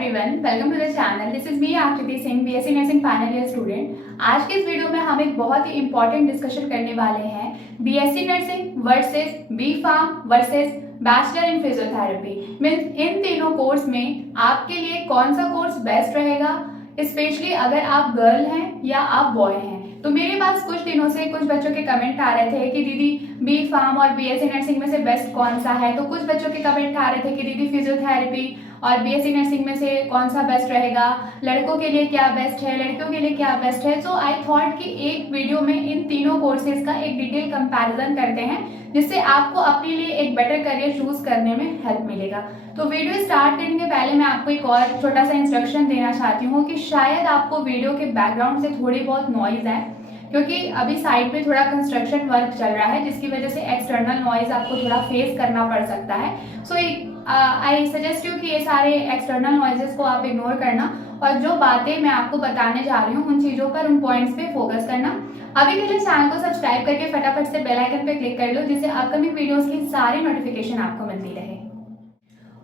Everyone, welcome to the channel. This is me Akriti Singh, BSc nursing final year student. आज के इस video में हम एक बहुत ही इंपॉर्टेंट डिस्कशन करने वाले हैं, BSc nursing versus B pharm versus bachelor in physiotherapy. Means इन तीनों कोर्स में आपके लिए कौन सा कोर्स बेस्ट रहेगा, स्पेशली अगर आप गर्ल हैं या आप बॉय हैं। तो मेरे पास कुछ दिनों से कुछ बच्चों के कमेंट आ रहे थे कि दीदी बी फार्म और बीएससी नर्सिंग में से बेस्ट कौन सा है। तो कुछ बच्चों के कमेंट आ रहे थे कि दीदी फिजियोथेरेपी और बीएससी नर्सिंग में से कौन सा बेस्ट रहेगा, लड़कों के लिए क्या बेस्ट है, लड़कियों के लिए क्या बेस्ट है। सो आई थॉट कि एक वीडियो में इन तीनों कोर्सेज का एक डिटेल कंपैरिजन करते हैं, जिससे आपको अपने लिए एक बेटर करियर चूज करने में हेल्प मिलेगा। तो वीडियो स्टार्ट करने के पहले मैं आपको एक और छोटा सा इंस्ट्रक्शन देना चाहती हूँ कि शायद आपको वीडियो के बैकग्राउंड से थोड़ी बहुत नॉइज है, क्योंकि अभी साइड पे थोड़ा कंस्ट्रक्शन वर्क चल रहा है, जिसकी वजह से एक्सटर्नल नॉइज आपको थोड़ा फेस करना पड़ सकता है। सो आई सजेस्ट यू कि ये सारे एक्सटर्नल नॉइजेस को आप इग्नोर करना और जो बातें मैं आपको बताने जा रही हूँ उन चीज़ों पर, उन पॉइंट्स पे फोकस करना। अभी के लिए चैनल को सब्सक्राइब करके फटाफट से बेल आइकन पे क्लिक कर लो, जिससे अपकमिंग वीडियोस की सारी नोटिफिकेशन आपको मिलती रहे।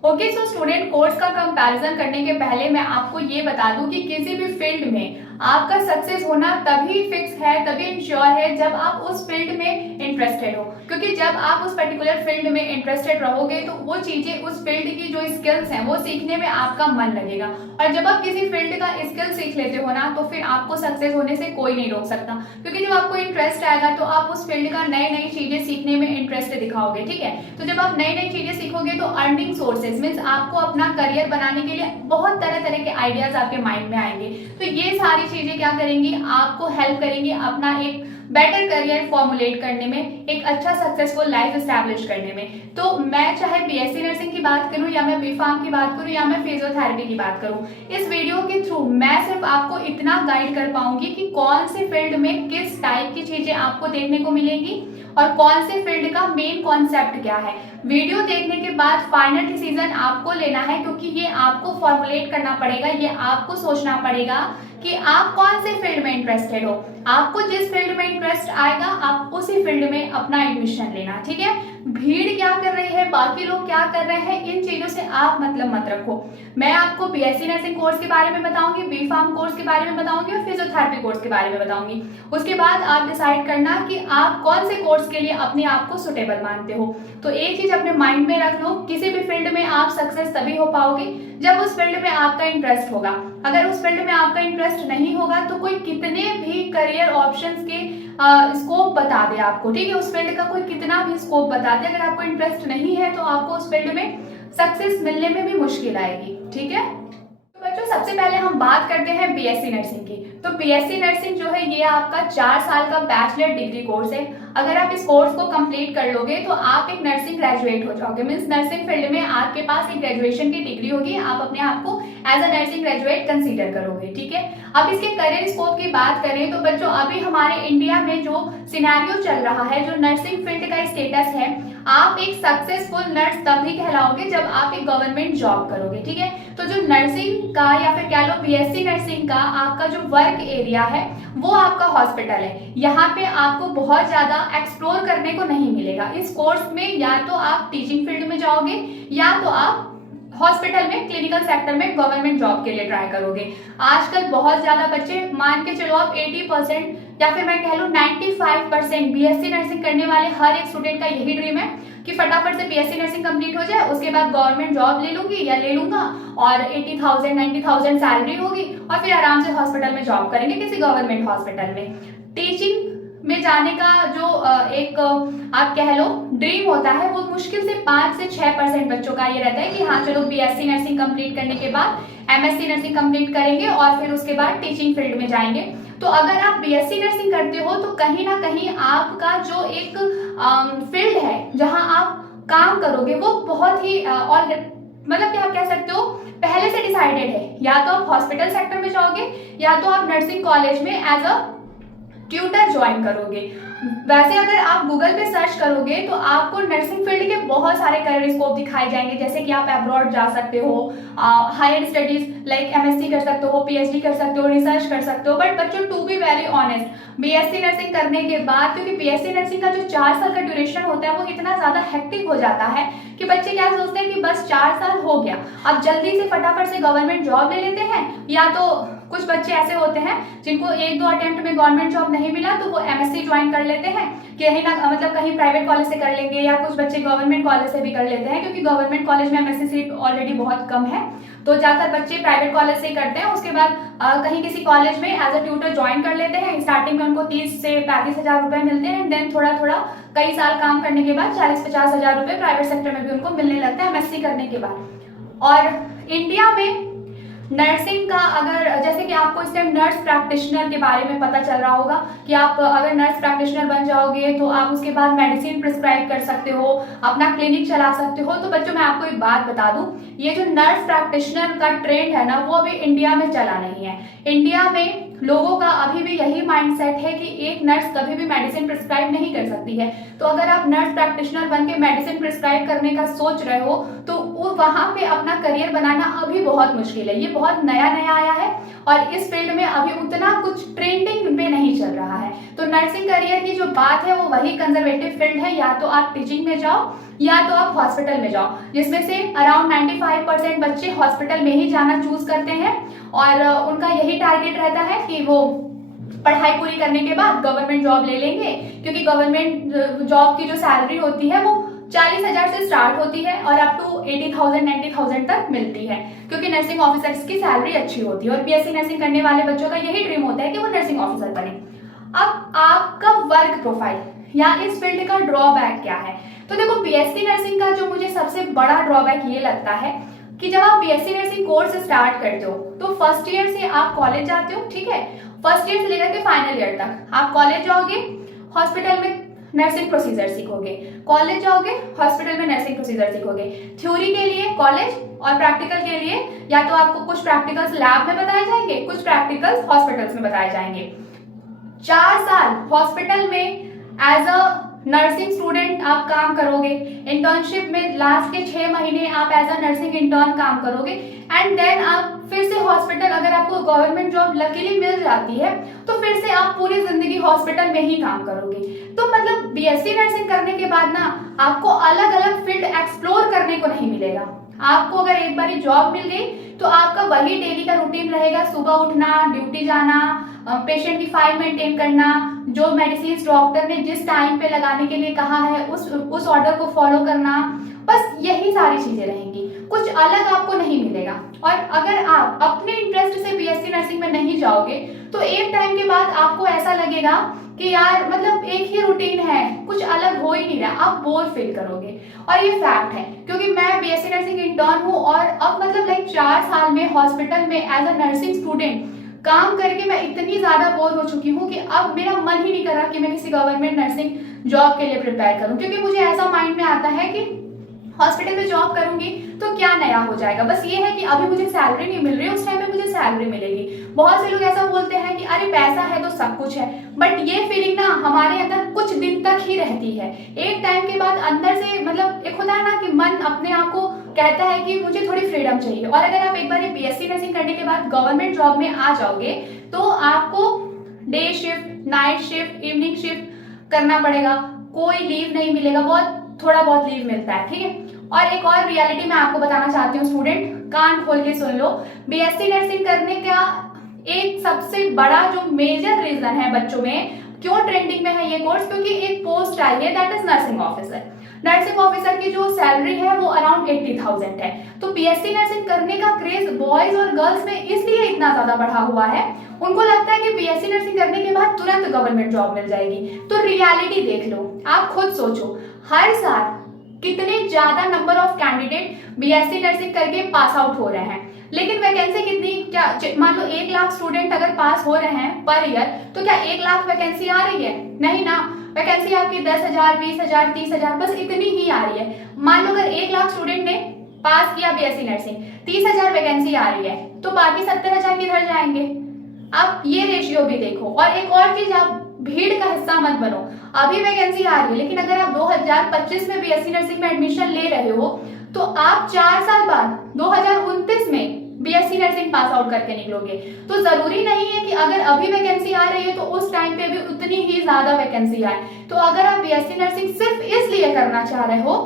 ओके, सो स्टूडेंट, कोर्स का कंपैरिजन करने के पहले मैं आपको ये बता दूं कि किसी भी फील्ड में आपका सक्सेस होना तभी फिक्स है, तभी इंश्योर है जब आप उस फील्ड में इंटरेस्टेड हो। क्योंकि जब आप उस पर्टिकुलर फील्ड में इंटरेस्टेड रहोगे तो वो चीजें, उस फील्ड की जो स्किल्स हैं वो सीखने में आपका मन लगेगा। और जब आप किसी फील्ड का स्किल सीख लेते हो ना, तो फिर आपको सक्सेस होने से कोई नहीं रोक सकता। क्योंकि जब आपको इंटरेस्ट आएगा तो आप उस फील्ड का नई नई चीजें सीखने में इंटरेस्ट दिखाओगे। ठीक है, तो जब आप नई नई चीजें सीखोगे तो अर्निंग सोर्सेज मीन्स आपको अपना करियर बनाने के लिए बहुत तरह तरह के आइडियाज आपके माइंड में आएंगे। तो ये सारी चीजें क्या करेंगी, आपको हेल्प करेंगी अपना एक बेटर करियर फॉर्मुलेट करने में, एक अच्छा सक्सेसफुल लाइफ एस्टैब्लिश करने में। तो मैं चाहे बीएससी नर्सिंग की बात करूं या मैं बी फार्म की बात करूं या मैं फिजियोथेरेपी की बात करूं, इस वीडियो के थ्रू मैं सिर्फ आपको इतना गाइड कर पाऊंगी कि कौन से फील्ड में किस टाइप की चीजें आपको देखने को मिलेंगी और कौन से फील्ड का मेन कॉन्सेप्ट क्या है। वीडियो देखने के बाद फाइनल डिसीजन आपको लेना है, क्योंकि ये आपको फॉर्मुलेट करना पड़ेगा, ये आपको सोचना पड़ेगा कि आप कौन से फील्ड में इंटरेस्टेड हो। आपको जिस फील्ड में इंटरेस्ट आएगा आप उसी फील्ड में अपना एडमिशन लेना। ठीक है, भीड़ क्या कर रही है, बाकी लोग क्या कर रहे हैं, इन चीजों से आप मतलब मत रखो। मैं आपको बीएससी नर्सिंग कोर्स के बारे में बताऊंगी, बी फार्म कोर्स के बारे में बताऊंगी और फिजियोथेरेपी कोर्स के बारे में बताऊंगी। उसके बाद आप डिसाइड करना कि आप कौन से कोर्स के लिए अपने आप को सुटेबल मानते हो। तो एक चीज अपने माइंड में रख लो, किसी भी फील्ड में आप सक्सेस तभी हो पाओगे जब उस फील्ड में आपका इंटरेस्ट होगा। अगर उस फील्ड में आपका इंटरेस्ट नहीं होगा तो कोई कितने भी करियर ऑप्शंस के स्कोप बता दे आपको, ठीक है, उस फील्ड का कोई कितना भी स्कोप बता दे, अगर आपको इंटरेस्ट नहीं है तो आपको उस फील्ड में सक्सेस मिलने में भी मुश्किल आएगी। ठीक है, तो बच्चों सबसे पहले हम बात करते हैं बीएससी नर्सिंग की। तो बीएससी नर्सिंग जो है ये आपका 4 साल का बैचलर डिग्री कोर्स है। अगर आप इस कोर्स को कंप्लीट कर लोगे तो आप एक नर्सिंग ग्रेजुएट हो जाओगे। मीन्स नर्सिंग फील्ड में आपके पास एक ग्रेजुएशन की डिग्री होगी, आप अपने आप को as a nursing graduate consider करोगे। ठीक है, अब इसके करियर स्कोप की बात करें तो बच्चों अभी हमारे इंडिया में जो सिनेरियो चल रहा है, जो नर्सिंग फील्ड का स्टेटस है, आप एक सक्सेसफुल नर्स तभी कहलाओगे जब आप एक गवर्नमेंट जॉब करोगे। ठीक है, तो जो नर्सिंग का या फिर कह लो बीएससी नर्सिंग का आपका जो वर्क एरिया है वो आपका हॉस्पिटल है। यहाँ पे आपको बहुत ज्यादा एक्सप्लोर करने को नहीं मिलेगा इस कोर्स में। या तो आप टीचिंग फील्ड में जाओगे या तो आप हॉस्पिटल में क्लिनिकल सेक्टर में गवर्नमेंट जॉब के लिए ट्राई करोगे। आजकल बहुत ज्यादा बच्चे, मान के चलो आप 80% या फिर मैं कह लूं 95% बीएससी नर्सिंग करने वाले हर एक स्टूडेंट का यही ड्रीम है कि फटाफट से बीएससी नर्सिंग कंप्लीट हो जाए, उसके बाद गवर्नमेंट जॉब ले लूंगी या ले लूंगा और 80,000 90,000 सैलरी होगी और फिर आराम से हॉस्पिटल में जॉब करेंगे, किसी गवर्नमेंट हॉस्पिटल में। टीचिंग में जाने का जो एक आप कह लो ड्रीम होता है, वो मुश्किल से 5 से 6% बच्चों का ये रहता है कि हाँ चलो बीएससी नर्सिंग कंप्लीट करने के बाद एमएससी नर्सिंग कंप्लीट करेंगे और फिर उसके बाद टीचिंग फील्ड में जाएंगे। तो अगर आप बीएससी नर्सिंग करते हो तो कहीं ना कहीं आपका जो एक फील्ड है जहां आप काम करोगे वो बहुत ही और मतलब कि आप कह सकते हो पहले से डिसाइडेड है। या तो आप हॉस्पिटल सेक्टर में जाओगे या तो आप नर्सिंग कॉलेज में एज अ ट्यूटर ज्वाइन करोगे। वैसे अगर आप गूगल पे सर्च करोगे तो आपको नर्सिंग फील्ड के बहुत सारे करियर स्कोप दिखाए जाएंगे, जैसे कि आप अब्रॉड जा सकते हो, हायर स्टडीज लाइक एमएससी कर सकते हो, पीएचडी कर सकते हो, रिसर्च कर सकते हो। बट बच्चों, to be very honest, BSc nursing करने के बाद, क्योंकि बीएससी नर्सिंग का जो 4 साल का ड्यूरेशन होता है वो इतना ज्यादा हेक्टिक हो जाता है कि बच्चे क्या सोचते हैं कि बस 4 साल हो गया, अब जल्दी से फटाफट से गवर्नमेंट जॉब ले लेते हैं। या तो कुछ बच्चे ऐसे होते हैं जिनको 1-2 अटेम्प्ट में गवर्नमेंट जॉब नहीं मिला तो वो एमएससी ज्वाइन कर लेते हैं, कहीं ना मतलब कहीं प्राइवेट कॉलेज से कर लेंगे, या कुछ बच्चे गवर्नमेंट कॉलेज से भी कर लेते हैं, क्योंकि गवर्नमेंट कॉलेज में एमएससी सीट ऑलरेडी बहुत कम है, तो ज्यादातर बच्चे प्राइवेट कॉलेज से ही करते हैं। उसके बाद कहीं किसी कॉलेज में एज अ ट्यूटर ज्वाइन कर लेते हैं। स्टार्टिंग में उनको 30 से 35 हजार रुपए मिलते हैं, देन थोड़ा थोड़ा कई साल काम करने के बाद 40-50 हजार रुपए प्राइवेट सेक्टर में भी उनको मिलने लगता है एमएससी करने के बाद। और इंडिया में नर्सिंग का, अगर जैसे कि आपको इस टाइम नर्स प्रैक्टिशनर के बारे में पता चल रहा होगा कि आप अगर नर्स प्रैक्टिशनर बन जाओगे तो आप उसके बाद मेडिसिन प्रिस्क्राइब कर सकते हो, अपना क्लिनिक चला सकते हो। तो बच्चों, मैं आपको एक बात बता दूं, ये जो नर्स प्रैक्टिशनर का ट्रेंड है ना, वो अभी इंडिया में चला नहीं है। इंडिया में लोगों का अभी भी यही माइंडसेट है कि एक नर्स कभी भी मेडिसिन प्रिस्क्राइब नहीं कर सकती है। तो अगर आप नर्स प्रैक्टिशनर बन के मेडिसिन प्रिस्क्राइब करने का सोच रहे हो तो वहां पे अपना करियर बनाना अभी बहुत मुश्किल है। ये बहुत नया नया आया है और इस फील्ड में अभी उतना कुछ ट्रेंडिंग पे नहीं चल रहा है। तो नर्सिंग करियर की जो बात है वो वही कंजर्वेटिव फील्ड है, या तो आप टीचिंग में जाओ या तो आप हॉस्पिटल में जाओ, जिसमें से अराउंड 95% बच्चे हॉस्पिटल में ही जाना चूज करते हैं और उनका यही टारगेट रहता है कि वो पढ़ाई पूरी करने के बाद गवर्नमेंट जॉब ले लेंगे, क्योंकि गवर्नमेंट जॉब की जो सैलरी होती है वो 40,000 से स्टार्ट होती है और अप टू 80,000-90,000 तक मिलती है, क्योंकि नर्सिंग ऑफिसर्स की सैलरी अच्छी होती है और बीएससी नर्सिंग करने वाले बच्चों का यही ड्रीम होता है कि वो नर्सिंग ऑफिसर बने। अब आपका वर्क प्रोफाइल या इस फील्ड का ड्रॉबैक क्या है? तो देखो, बीएससी नर्सिंग का जो मुझे सबसे बड़ा ड्रॉबैक ये लगता है कि जब आप बीएससी नर्सिंग कोर्स स्टार्ट करते हो तो फर्स्ट ईयर से आप कॉलेज जाते हो, ठीक है, फर्स्ट ईयर से लेकर के फाइनल ईयर तक आप कॉलेज जाओगे, हॉस्पिटल में नर्सिंग प्रोसीजर सीखोगे, कॉलेज जाओगे, हॉस्पिटल में नर्सिंग प्रोसीजर सीखोगे। थ्योरी के लिए कॉलेज और प्रैक्टिकल के लिए या तो आपको कुछ प्रैक्टिकल्स लैब में बताए जाएंगे, कुछ प्रैक्टिकल्स हॉस्पिटल्स में बताए जाएंगे। 4 साल हॉस्पिटल में एज अ नर्सिंग स्टूडेंट आप काम करोगे, इंटर्नशिप में लास्ट के 6 महीने आप एज अ नर्सिंग इंटर्न काम करोगे एंड देन आप फिर से हॉस्पिटल, अगर आपको गवर्नमेंट जॉब लकीली मिल जाती है तो फिर से आप पूरी जिंदगी हॉस्पिटल में ही काम करोगे। तो मतलब बीएससी नर्सिंग करने के बाद ना आपको अलग अलग फील्ड एक्सप्लोर करने को नहीं मिलेगा। आपको अगर एक बार जॉब मिल गई तो आपका वही डेली का रूटीन रहेगा, सुबह उठना, ड्यूटी जाना, पेशेंट की फाइल मेंटेन करना, जो मेडिसिन डॉक्टर ने जिस टाइम पे लगाने के लिए कहा है उस ऑर्डर को फॉलो करना, बस यही सारी चीजें रहेंगी, कुछ अलग आपको नहीं मिलेगा। और अगर आप अपने इंटरेस्ट से बीएससी नर्सिंग में नहीं जाओगे तो एक टाइम के बाद आपको ऐसा लगेगा कि यार मतलब एक ही रूटीन है, कुछ अलग हो ही नहीं रहा, आप बोर फील करोगे। और ये फैक्ट है, क्योंकि मैं बीएससी नर्सिंग इंटर्न हूँ और अब मतलब लाइक 4 साल में हॉस्पिटल में एज अ नर्सिंग स्टूडेंट काम करके मैं इतनी ज्यादा बोर हो चुकी हूँ कि अब मेरा मन ही नहीं कर रहा कि मैं किसी गवर्नमेंट नर्सिंग जॉब के लिए प्रिपेयर करूँ, क्योंकि मुझे ऐसा माइंड में आता है कि हॉस्पिटल में जॉब करूंगी तो क्या नया हो जाएगा, बस ये है कि अभी मुझे सैलरी नहीं मिल रही, उस टाइम पे मुझे सैलरी मिलेगी। बहुत से लोग ऐसा बोलते हैं कि अरे पैसा है तो सब कुछ है, बट ये फीलिंग ना हमारे अंदर कुछ दिन तक ही रहती है। एक टाइम के बाद अंदर से मतलब एक होता है ना कि मन अपने आप को कहता है कि मुझे थोड़ी फ्रीडम चाहिए। और अगर आप एक बार बीएससी नर्सिंग करने के बाद गवर्नमेंट जॉब में आ जाओगे तो आपको day shift, night shift, evening shift करना पड़ेगा, कोई लीव नहीं मिलेगा, बहुत थोड़ा बहुत लीव मिलता है, ठीक है। और एक और रियलिटी मैं आपको बताना चाहती हूँ स्टूडेंट, कान खोल के सुन लो, बीएससी नर्सिंग करने का एक सबसे बड़ा जो मेजर रीजन है बच्चों में क्यों ट्रेंडिंग में है ये कोर्स, क्योंकि एक पोस्ट आई है that is nursing officer. Nursing officer की जो सैलरी है वो अराउंड 80,000 है। तो बीएससी नर्सिंग करने का क्रेज बॉयज और गर्ल्स में इसलिए इतना ज्यादा बढ़ा हुआ है, उनको लगता है कि बीएससी नर्सिंग करने के बाद तुरंत गवर्नमेंट जॉब मिल जाएगी। तो रियलिटी देख लो, आप खुद सोचो, हर साल कितने ज्यादा number of candidate BSc nursing करके पास आउट हो रहे हैं, लेकिन वैकेंसी कितनी, क्या मान लो 1 लाख स्टूडेंट अगर पास हो रहे हैं पर ईयर, तो क्या 1 लाख वैकेंसी आ रही है? नहीं ना, वैकेंसी आपकी 10,000, 20,000, 30,000 बस इतनी ही आ रही है। मान लो अगर 1 लाख स्टूडेंट ने पास किया बीएससी नर्सिंग, 30,000 वैकेंसी आ रही है, तो बाकी 70,000 किधर जाएंगे? आप ये रेशियो भी देखो। और एक और चीज, आप भीड़ का हिस्सा मत बनो। अभी वैकेंसी आ रही है, लेकिन अगर आप 2025 में बीएससी नर्सिंग में एडमिशन ले रहे हो तो आप 4 साल बाद 2029 में बीएससी नर्सिंग पास आउट करके निकलोगे। तो जरूरी नहीं है कि अगर अभी वैकेंसी आ रही है तो उस टाइम पे भी उतनी ही ज्यादा वैकेंसी आए। तो अगर आप बीएससी नर्सिंग सिर्फ इसलिए करना चाह रहे हो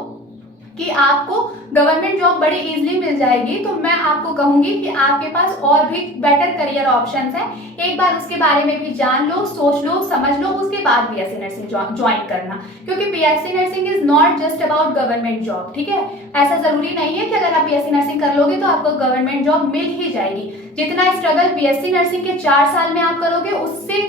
कि आपको गवर्नमेंट जॉब बड़ी इजीली मिल जाएगी, तो मैं आपको कहूंगी कि आपके पास और भी बेटर करियर ऑप्शंस हैं। एक बार उसके बारे में भी जान लो, सोच लो, समझ लो, उसके बाद बीएससी नर्सिंग ज्वाइन करना। क्योंकि BSc nursing is not just about government job, ठीक है। ऐसा जरूरी नहीं है कि अगर आप बीएससी नर्सिंग कर लोगे तो आपको गवर्नमेंट जॉब मिल ही जाएगी। जितना स्ट्रगल बीएससी नर्सिंग के 4 साल में आप करोगे, उससे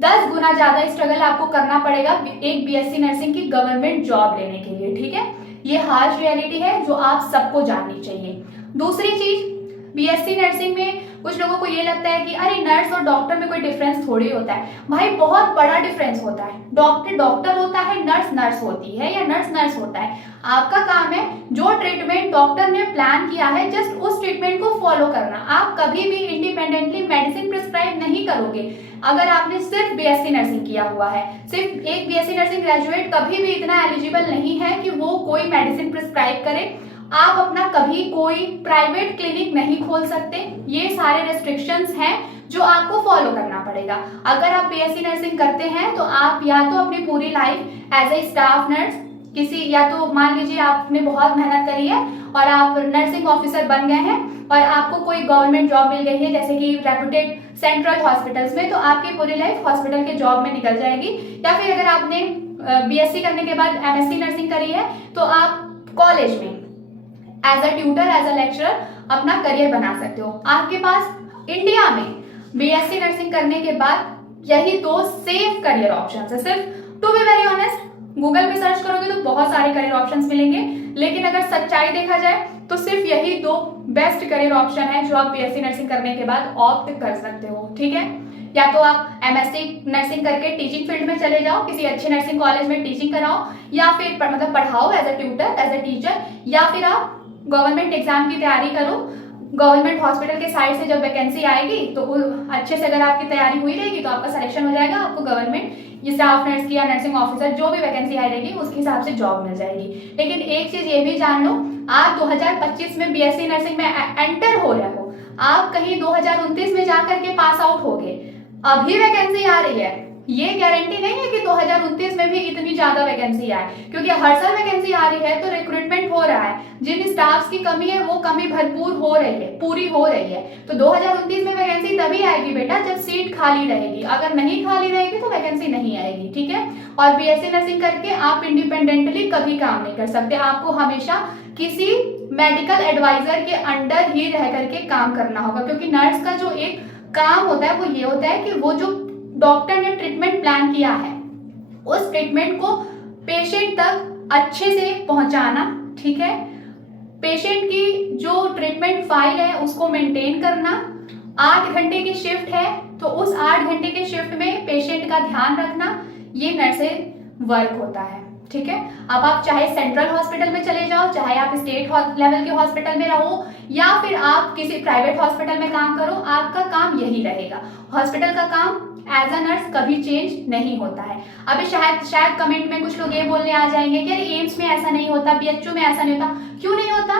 10 गुना ज्यादा स्ट्रगल आपको करना पड़ेगा एक बीएससी नर्सिंग की गवर्नमेंट जॉब लेने के लिए, ठीक है। ये हार्श रियलिटी है जो आप सबको जाननी चाहिए। दूसरी चीज, बीएससी नर्सिंग में कुछ लोगों को ये लगता है कि अरे नर्स और डॉक्टर में कोई डिफरेंस थोड़ी होता है। भाई बहुत बड़ा डिफरेंस होता है। डॉक्टर डॉक्टर होता है, नर्स नर्स होती है, या नर्स नर्स होता है। आपका काम है जो ट्रीटमेंट डॉक्टर ने प्लान किया है जस्ट उस ट्रीटमेंट को फॉलो करना। आप कभी भी इंडिपेंडेंटली मेडिसिन प्रिस्क्राइब नहीं करोगे अगर आपने सिर्फ बीएससी नर्सिंग किया हुआ है। सिर्फ एक बीएससी नर्सिंग ग्रेजुएट कभी भी इतना एलिजिबल नहीं है कि वो कोई मेडिसिन प्रिस्क्राइब करे। आप अपना कभी कोई प्राइवेट क्लिनिक नहीं खोल सकते। ये सारे रेस्ट्रिक्शंस हैं जो आपको फॉलो करना पड़ेगा। अगर आप बीएससी नर्सिंग करते हैं तो आप या तो अपनी पूरी life as a staff nurse किसी, या तो मान लीजिए आपने बहुत मेहनत करी है और आप नर्सिंग ऑफिसर बन गए हैं और आपको कोई गवर्नमेंट जॉब मिल गई है जैसे कि रेपुटेड सेंट्रल हॉस्पिटल्स में, तो आपकी पूरी लाइफ हॉस्पिटल के जॉब में निकल जाएगी। या फिर अगर आपने बीएससी करने के बाद एमएससी नर्सिंग करी है तो आप कॉलेज में as a tutor, as a lecturer अपना करियर बना सकते हो। आपके पास इंडिया में बीएससी नर्सिंग करने के बाद यही 2 सेफ करियर ऑप्शंस है। सिर्फ to be very honest, Google पे सर्च करोगे तो बहुत सारे करियर ऑप्शंस मिलेंगे, लेकिन अगर सच्चाई देखा जाए तो सिर्फ यही 2 बेस्ट करियर ऑप्शन है जो आप बीएससी नर्सिंग करने के बाद ऑप्ट कर सकते हो, ठीक है। या तो आप एमएससी नर्सिंग करके टीचिंग फील्ड में चले जाओ, किसी अच्छे नर्सिंग कॉलेज में टीचिंग कराओ, या फिर मतलब पढ़ाओ as a tutor, as a teacher, या फिर आप गवर्नमेंट एग्जाम की तैयारी करो। गवर्नमेंट हॉस्पिटल के साइड से जब वैकेंसी आएगी तो अच्छे से अगर आपकी तैयारी हुई रहेगी तो आपका सिलेक्शन हो जाएगा। आपको गवर्नमेंट स्टाफ नर्स की या नर्सिंग ऑफिसर जो भी वैकेंसी आई रहेगी उसके हिसाब से जॉब मिल जाएगी। लेकिन एक चीज ये भी जान लो, आप 2025 में बीएससी नर्सिंग में एंटर हो रहे हो, आप कहीं 2029 में जाकर के पास आउट हो गए, अभी वैकेंसी आ रही है, ये गारंटी नहीं है कि 2029 में भी इतनी ज्यादा वैकेंसी आए, क्योंकि हर साल वैकेंसी आ रही है तो रिक्रूटमेंट हो रहा है। जिन स्टाफ्स की कमी है वो कमी भरपूर हो रही है, पूरी हो रही है। तो 2029 में वैकेंसी तभी आएगी बेटा जब सीट खाली रहेगी। अगर नहीं खाली रहेगी तो वैकेंसी नहीं आएगी, ठीक है। और बीएससी नर्सिंग करके आप इंडिपेंडेंटली कभी काम नहीं कर सकते। आपको हमेशा किसी मेडिकल एडवाइजर के अंडर ही रह करके काम करना होगा, क्योंकि नर्स का जो एक काम होता है वो ये होता है कि वो जो डॉक्टर ने ट्रीटमेंट प्लान किया है उस ट्रीटमेंट को पेशेंट तक अच्छे से पहुंचाना, ठीक है। पेशेंट की जो ट्रीटमेंट फाइल है उसको मेंटेन करना। 8 घंटे की शिफ्ट है तो उस 8 घंटे के शिफ्ट में पेशेंट का ध्यान रखना, ये नर्सिंग वर्क होता है, ठीक है। अब आप चाहे सेंट्रल हॉस्पिटल में चले जाओ, चाहे आप स्टेट लेवल के हॉस्पिटल में रहो, या फिर आप किसी प्राइवेट हॉस्पिटल में काम करो, आपका काम यही रहेगा। हॉस्पिटल का काम एज अ नर्स कभी चेंज नहीं होता है। अभी शायद कमेंट में कुछ लोग ये बोलने आ जाएंगे कि अरे एम्स में ऐसा नहीं होता, बीएचयू में ऐसा नहीं होता। क्यों नहीं होता?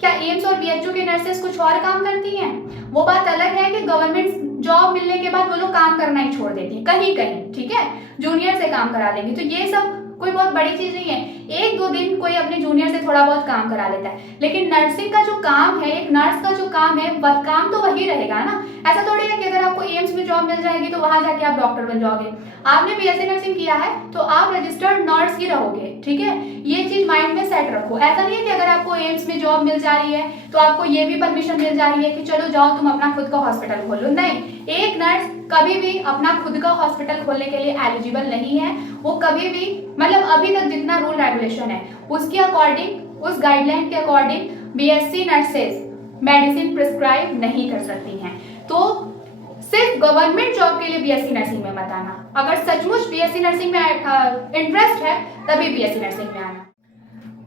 क्या एम्स और बीएचयू के नर्सेस कुछ और काम करती हैं? वो बात अलग है कि गवर्नमेंट जॉब मिलने के बाद वो लोग काम करना ही छोड़ देती है कहीं कहीं, ठीक है, जूनियर से काम करा देंगे। तो ये सब कोई बहुत बड़ी चीज नहीं है। 1-2 दिन कोई अपने जूनियर से थोड़ा बहुत काम करा लेता है, लेकिन नर्सिंग का जो काम है, एक नर्स का जो काम है, वह काम तो वही रहेगा ना। ऐसा थोड़ी है कि अगर आपको एम्स में जॉब मिल जाएगी तो वहां जाके आप डॉक्टर बन जाओगे। आपने बीएससी नर्सिंग किया है तो आप रजिस्टर्ड नर्स ही रहोगे, ठीक है। ये चीज माइंड में सेट रखो। ऐसा नहीं है कि अगर आपको एम्स में जॉब मिल जा रही है तो आपको ये भी परमिशन मिल जा रही है कि चलो जाओ तुम अपना खुद का हॉस्पिटल खोलो। नहीं, एक नर्स कभी भी अपना खुद का हॉस्पिटल खोलने के लिए एलिजिबल नहीं है। वो कभी भी, मतलब अभी तक जितना रूल रेगुलेशन है उसके अकॉर्डिंग, उस गाइडलाइन के according BSc nurses medicine prescribe नहीं कर सकती हैं। तो सिर्फ गवर्नमेंट जॉब के लिए बीएससी नर्सिंग में मत आना। अगर सचमुच बीएससी नर्सिंग में इंटरेस्ट है तभी बीएससी नर्सिंग में आना।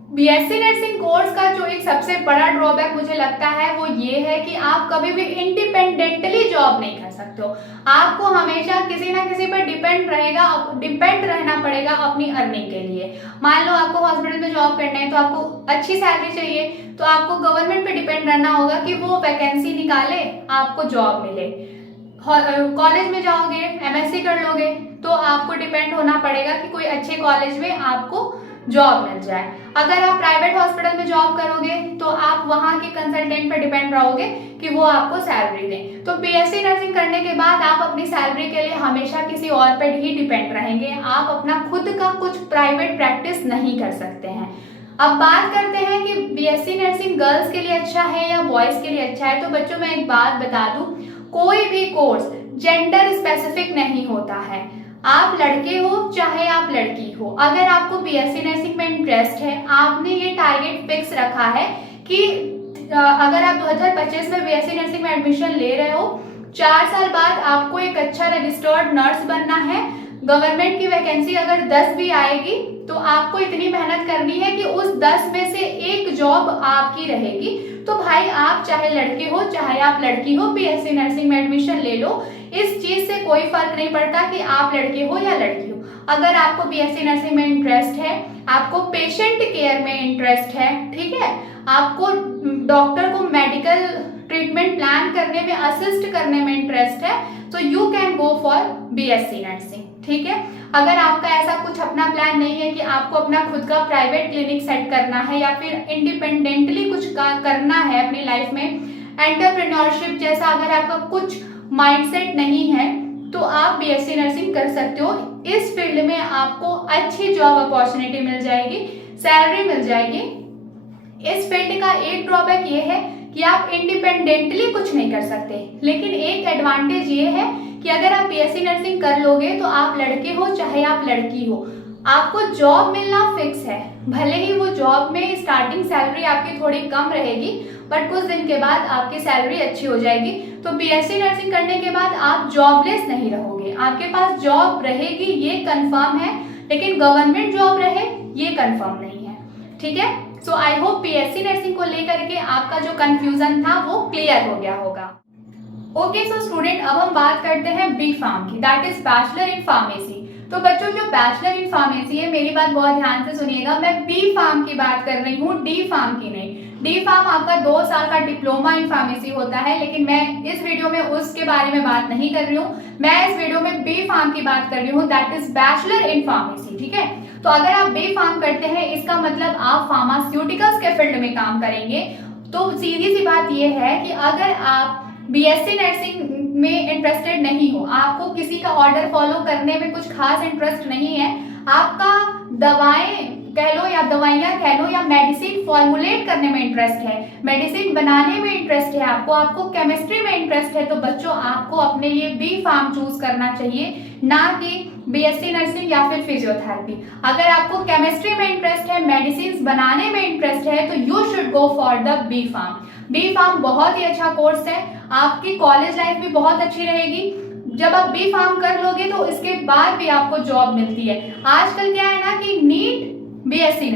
बीएससी नर्सिंग कोर्स का जो एक सबसे बड़ा ड्रॉबैक मुझे लगता है वो ये है कि आप कभी भी इंडिपेंडेंटली जॉब नहीं कर सकते हो। आपको हमेशा किसी ना किसी पर डिपेंड रहना पड़ेगा अपनी अर्निंग के लिए। मान लो आपको हॉस्पिटल में जॉब करना है तो आपको अच्छी सैलरी चाहिए, तो आपको गवर्नमेंट पे डिपेंड रहना होगा कि वो वैकेंसी निकाले, आपको जॉब मिले। कॉलेज में जाओगे, एमएससी कर लोगे तो आपको डिपेंड होना पड़ेगा कि कोई अच्छे कॉलेज में आपको जॉब मिल जाए। अगर आप प्राइवेट हॉस्पिटल में जॉब करोगे तो आप वहां के कंसल्टेंट पर डिपेंड रहोगे कि वो आपको सैलरी दें। तो बीएससी नर्सिंग करने के बाद आप अपनी सैलरी के लिए हमेशा किसी और पर ही डिपेंड रहेंगे। आप अपना खुद का कुछ प्राइवेट प्रैक्टिस नहीं कर सकते हैं। अब बात करते हैं कि बीएससी नर्सिंग गर्ल्स के लिए अच्छा है या बॉयज के लिए अच्छा है। तो बच्चों मैं एक बात बता दूं, कोई भी कोर्स जेंडर स्पेसिफिक नहीं होता है। आप लड़के हो चाहे आप लड़की हो, अगर आपको बीएससी नर्सिंग में इंटरेस्ट है, आपने ये टारगेट फिक्स रखा है कि अगर आप 2025 में बीएससी नर्सिंग में एडमिशन ले रहे हो, 4 साल बाद आपको एक अच्छा रजिस्टर्ड नर्स बनना है। गवर्नमेंट की वैकेंसी अगर 10 भी आएगी तो आपको इतनी मेहनत करनी है कि उस 10 में से एक जॉब आपकी रहेगी। तो भाई आप चाहे लड़के हो चाहे आप लड़की हो, बीएससी नर्सिंग में एडमिशन ले लो। इस चीज से कोई फर्क नहीं पड़ता कि आप लड़के हो या लड़की हो। अगर आपको बीएससी नर्सिंग में इंटरेस्ट है, आपको पेशेंट केयर में इंटरेस्ट है, ठीक है, आपको डॉक्टर को मेडिकल ट्रीटमेंट प्लान करने में असिस्ट करने में इंटरेस्ट है, तो you can go for BSc nursing, ठीक है। अगर आपका ऐसा कुछ अपना प्लान नहीं है कि आपको अपना खुद का प्राइवेट क्लिनिक सेट करना है या फिर इंडिपेंडेंटली कुछ करना है अपनी लाइफ में, एंटरप्रेन्योरशिप जैसा अगर आपका कुछ माइंडसेट नहीं है, तो आप बीएससी नर्सिंग कर सकते हो। इस फील्ड में आपको अच्छी जॉब अपॉर्चुनिटी मिल जाएगी, सैलरी मिल जाएगी। इस फील्ड का एक ड्रॉबैक ये है कि आप इंडिपेंडेंटली कुछ नहीं कर सकते, लेकिन एक एडवांटेज ये है कि अगर आप बीएससी नर्सिंग कर लोगे तो आप लड़के हो चाहे आप लड़की हो, आपको जॉब मिलना फिक्स है। भले ही वो जॉब में स्टार्टिंग सैलरी आपकी थोड़ी कम रहेगी, बट कुछ दिन के बाद आपकी सैलरी अच्छी हो जाएगी। तो बीएससी नर्सिंग करने के बाद आप जॉबलेस नहीं रहोगे, आपके पास जॉब रहेगी ये कंफर्म है, लेकिन गवर्नमेंट जॉब रहे ये कंफर्म नहीं है, ठीक है। So I hope BSc nursing को लेकर के आपका जो कंफ्यूजन था वो क्लियर हो गया होगा। ओके सो स्टूडेंट, अब हम बात करते हैं बी फार्म की, that is bachelor in pharmacy. तो बच्चों जो बैचलर इन फार्मेसी है, मेरी बात बहुत ध्यान से सुनिएगा, मैं बी फार्म की बात कर रही हूँ, डी फार्म की नहीं। डी फार्म आपका 2 साल का डिप्लोमा इन फार्मेसी होता है, लेकिन मैं इस वीडियो में उसके बारे में बात नहीं कर रही हूँ। मैं इस वीडियो में बी फार्म की बात कर रही हूँ, that is bachelor in pharmacy, ठीक है। तो अगर आप बी फार्म करते हैं, इसका मतलब आप फार्मास्यूटिकल्स के फील्ड में काम करेंगे। तो सीधी सी बात यह है कि अगर आप बीएससी नर्सिंग में इंटरेस्टेड नहीं हो, आपको किसी का ऑर्डर फॉलो करने में कुछ खास इंटरेस्ट नहीं है, आपका दवाएं कह लो या दवाइयां कह लो या मेडिसिन फॉर्मुलेट करने में इंटरेस्ट है, मेडिसिन बनाने में इंटरेस्ट है, आपको केमिस्ट्री में इंटरेस्ट है, तो बच्चों आपको अपने लिए बी फार्म चूज करना चाहिए, ना कि बीएससी नर्सिंग या फिर फिजियोथेरेपी। अगर आपको केमिस्ट्री में इंटरेस्ट है, मेडिसिन बनाने में इंटरेस्ट है, तो you should go for the B pharm. B pharm बहुत ही अच्छा कोर्स है, आपकी कॉलेज लाइफ भी बहुत अच्छी रहेगी। जब आप बी फार्म कर लोगे तो इसके बाद भी आपको जॉब मिलती है। आजकल क्या है ना कि नीट बीएससी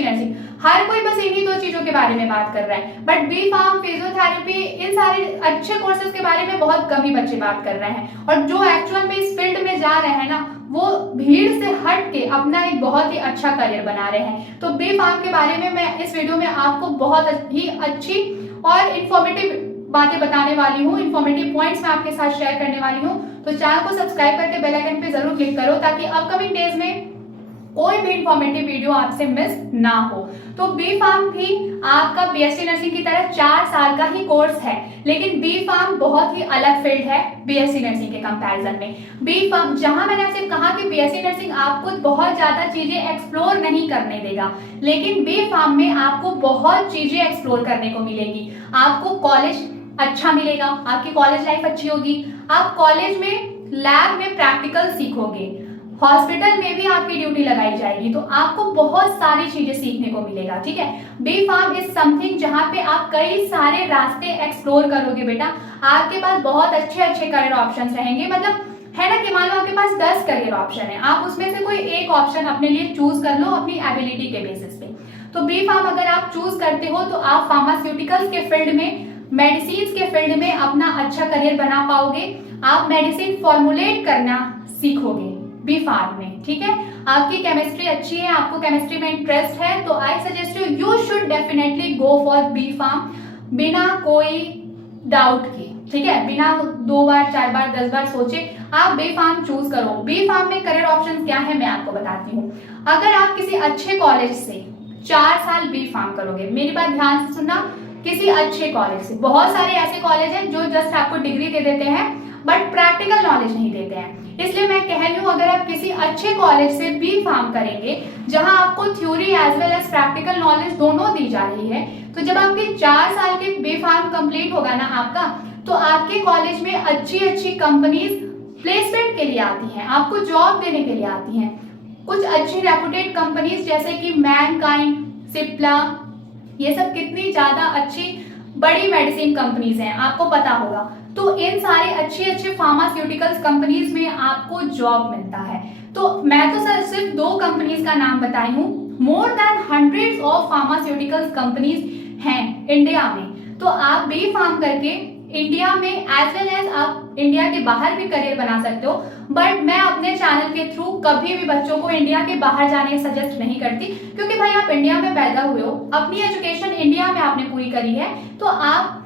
नर्सिंग, हर कोई बस इन्हीं 2 चीजों के बारे में बात कर रहा है, बट बी फार्म, फिजियोथेरेपी, इन सारे अच्छे कोर्सेज के बारे में बहुत कम ही बच्चे बात कर रहे हैं। और जो एक्चुअल में इस फील्ड में जा रहे हैं ना, वो भीड़ से हट के अपना एक बहुत ही अच्छा करियर बना रहे हैं। तो बी फार्म के बारे में मैं इस वीडियो में आपको बहुत ही अच्छी और इंफॉर्मेटिव बातें बताने वाली हूँ, इंफॉर्मेटिव पॉइंट्स मैं आपके साथ शेयर करने वाली हूँ। तो चैनल को सब्सक्राइब करके बेल आइकन पे जरूर क्लिक करो, ताकि अपकमिंग डेज में कोई भी इंफॉर्मेटिव वीडियो आपसे मिस ना हो। तो बी फार्म भी आपका बीएससी नर्सिंग की तरह 4 साल का ही कोर्स है, लेकिन बी फार्म बहुत ही अलग फील्ड है बीएससी नर्सिंग के कंपैरिजन में। बी फार्म, जहां मैंने आपसे कहा कि बीएससी नर्सिंग आपको बहुत ज्यादा चीजें एक्सप्लोर नहीं करने देगा, लेकिन बी फार्म में आपको बहुत चीजें एक्सप्लोर करने को मिलेगी। आपको कॉलेज अच्छा मिलेगा, आपकी कॉलेज लाइफ अच्छी होगी, आप कॉलेज में लैब में प्रैक्टिकल सीखोगे, हॉस्पिटल में भी आपकी ड्यूटी लगाई जाएगी, तो आपको बहुत सारी चीजें सीखने को मिलेगा, ठीक है। बी फार्म इज समथिंग जहां पे आप कई सारे रास्ते एक्सप्लोर करोगे बेटा। आपके पास बहुत अच्छे अच्छे करियर ऑप्शंस रहेंगे, मतलब है ना कि मान लो आपके पास 10 करियर ऑप्शन है, आप उसमें से कोई एक ऑप्शन अपने लिए चूज कर लो अपनी एबिलिटी के बेसिस पे। तो बी फार्म अगर आप चूज करते हो तो आप फार्मास्यूटिकल्स के फील्ड में, मेडिसिन के फील्ड में अपना अच्छा करियर बना पाओगे। आप मेडिसिन फॉर्मुलेट करना सीखोगे बी फार्म में, ठीक है। आपकी केमिस्ट्री अच्छी है, आपको केमिस्ट्री में इंटरेस्ट है, तो I suggest you should definitely go for B pharm, बिना कोई डाउट के, ठीक है। बिना 2 बार 4 बार 10 बार सोचे आप बी फार्म चूज करो। बी फार्म में करियर ऑप्शन क्या है मैं आपको बताती हूँ। अगर आप किसी अच्छे कॉलेज से 4 साल बी फार्म करोगे, मेरी बात ध्यान से सुनना, किसी अच्छे कॉलेज से, बहुत सारे ऐसे कॉलेज हैं जो जस्ट आपको डिग्री दे देते हैं बट प्रैक्टिकल नॉलेज नहीं देते हैं, इसलिए मैं कह रही हूँ अगर आप किसी अच्छे कॉलेज से बी फार्म करेंगे जहां आपको theory as well as practical knowledge दोनों दी जा रही है, तो जब आपके 4 साल के बी फार्म कंप्लीट होगा ना आपका, तो आपके कॉलेज में अच्छी अच्छी कंपनीज प्लेसमेंट के लिए आती हैं, आपको जॉब देने के लिए आती हैं। कुछ अच्छी रेपुटेड कंपनीज जैसे कि मैनकाइंड, सिप्ला, ये सब कितनी ज्यादा अच्छी बड़ी मेडिसिन कंपनीज हैं, आपको पता होगा। तो इन सारी अच्छी अच्छी फार्मास्यूटिकल्स कंपनीज में आपको जॉब मिलता है। तो मैं तो सर सिर्फ 2 कंपनीज का नाम बताई हूँ, मोर than hundreds of pharmaceuticals companies हैं इंडिया में। तो आप बी फार्म करके इंडिया में एज वेल एज आप इंडिया के बाहर भी करियर बना सकते हो, बट मैं अपने चैनल के थ्रू कभी भी बच्चों को इंडिया के बाहर जाने सजेस्ट नहीं करती, क्योंकि भाई आप इंडिया में पैदा हुए हो, अपनी एजुकेशन इंडिया में आपने पूरी करी है, तो आप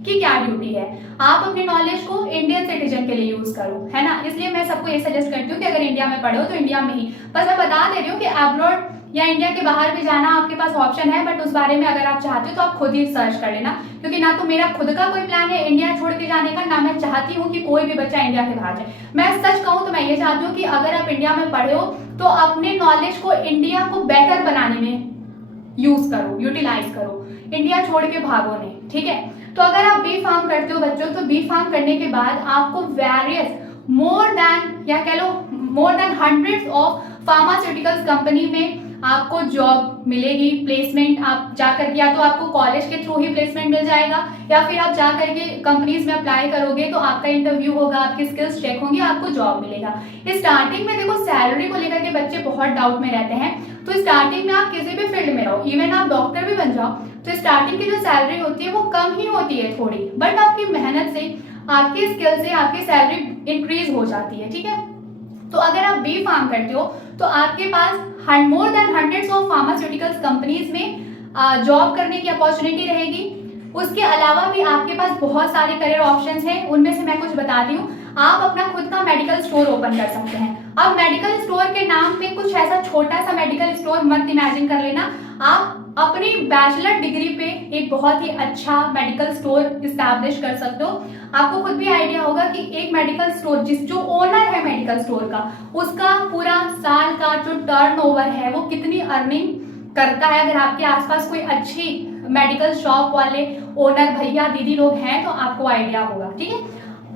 की क्या ड्यूटी है, आप अपनी नॉलेज को इंडियन सिटीजन के लिए यूज करो, है ना। इसलिए मैं सबको ये सजेस्ट करती हूँ कि अगर इंडिया में पढ़े हो तो इंडिया में ही, बस मैं बता दे रही हूँ कि अब्रॉड या इंडिया के बाहर भी जाना आपके पास ऑप्शन है, बट उस बारे में अगर आप चाहते हो तो आप खुद ही सर्च कर लेना, क्योंकि ना तो मेरा खुद का कोई प्लान है इंडिया छोड़ के जाने का, ना मैं चाहती हूँ कि कोई भी बच्चा इंडिया के बाहर जाए। मैं सच कहूँ तो मैं ये चाहती हूँ कि अगर आप इंडिया में पढ़े हो तो अपने नॉलेज को इंडिया को बेटर बनाने में यूज करो, यूटिलाइज करो, इंडिया छोड़ के भागो नहीं, ठीक है। तो अगर आप बी फार्म करते हो बच्चों, तो बी फार्म करने के बाद आपको various more than hundreds of pharmaceuticals company में आपको जॉब मिलेगी, प्लेसमेंट आप जाकर के, या तो आपको कॉलेज के थ्रू ही प्लेसमेंट मिल जाएगा, या फिर आप जाकर के कंपनीज में अप्लाई करोगे तो आपका इंटरव्यू होगा, आपकी स्किल्स चेक होंगी, आपको जॉब मिलेगा। स्टार्टिंग में देखो सैलरी को लेकर के बच्चे बहुत डाउट में रहते हैं, तो स्टार्टिंग में आप किसी भी फील्ड में रहो, इवन आप डॉक्टर भी बन जाओ, तो स्टार्टिंग की जो सैलरी होती है वो कम ही होती है थोड़ी, बट आपकी मेहनत से, आपकी स्किल से आपकी सैलरी इंक्रीज हो जाती है, ठीक है। तो अगर आप बी फार्म करते हो तो आपके पास more than hundreds of pharmaceuticals companies में जॉब करने की अपॉर्चुनिटी रहेगी। उसके अलावा भी आपके पास बहुत सारे करियर ऑप्शंस हैं, उनमें से मैं कुछ बताती हूँ। आप अपना खुद का मेडिकल स्टोर ओपन कर सकते हैं। अब मेडिकल स्टोर के नाम पे कुछ ऐसा छोटा सा मेडिकल स्टोर मत इमेजिन कर लेना, आप अपनी बैचलर डिग्री पे एक बहुत ही अच्छा मेडिकल स्टोर इस्टेब्लिश कर सकते हो। आपको खुद भी आइडिया होगा कि एक मेडिकल स्टोर जो ओनर है मेडिकल स्टोर का, उसका पूरा साल का जो टर्नओवर है वो कितनी अर्निंग करता है। अगर आपके आसपास कोई अच्छी मेडिकल शॉप वाले ओनर भैया दीदी लोग हैं तो आपको आइडिया होगा, ठीक है।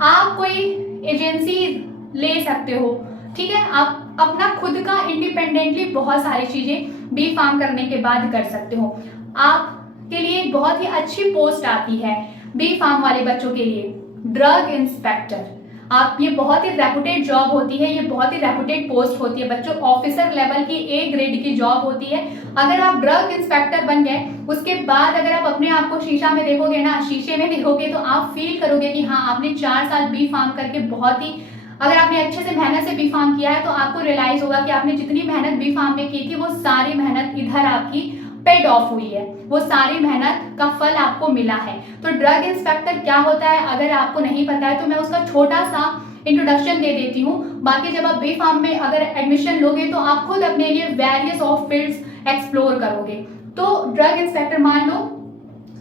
आप कोई एजेंसी ले सकते हो, ठीक है। आप अपना खुद का इंडिपेंडेंटली बहुत सारी चीजें बी फार्म करने के बाद कर सकते हो। आपके लिए बहुत ही अच्छी पोस्ट आती है बी फार्म वाले बच्चों के लिए, ड्रग इंस्पेक्टर। आप, ये बहुत ही रेपुटेड जॉब होती है, ये बहुत ही रेपुटेड पोस्ट होती है बच्चों, ऑफिसर लेवल की A ग्रेड की जॉब होती है। अगर आप ड्रग इंस्पेक्टर बन गए, उसके बाद अगर आप अपने आप को शीशा में देखोगे ना, शीशे में देखोगे तो आप फील करोगे कि हाँ आपने 4 साल बी फार्म करके बहुत ही, अगर आपने अच्छे से मेहनत से बी फार्म किया है तो आपको रियलाइज होगा कि आपने जितनी मेहनत बी फार्म में की थी वो सारी मेहनत इधर आपकी पेड ऑफ हुई है, वो सारी मेहनत का फल आपको मिला है। तो ड्रग इंस्पेक्टर क्या होता है अगर आपको नहीं पता है तो मैं उसका छोटा सा इंट्रोडक्शन दे देती हूँ। बाकी जब आप बी फार्म में अगर एडमिशन लोगे तो आप खुद अपने लिए वेरियस ऑफ फील्ड्स एक्सप्लोर करोगे। तो ड्रग इंस्पेक्टर, मान लो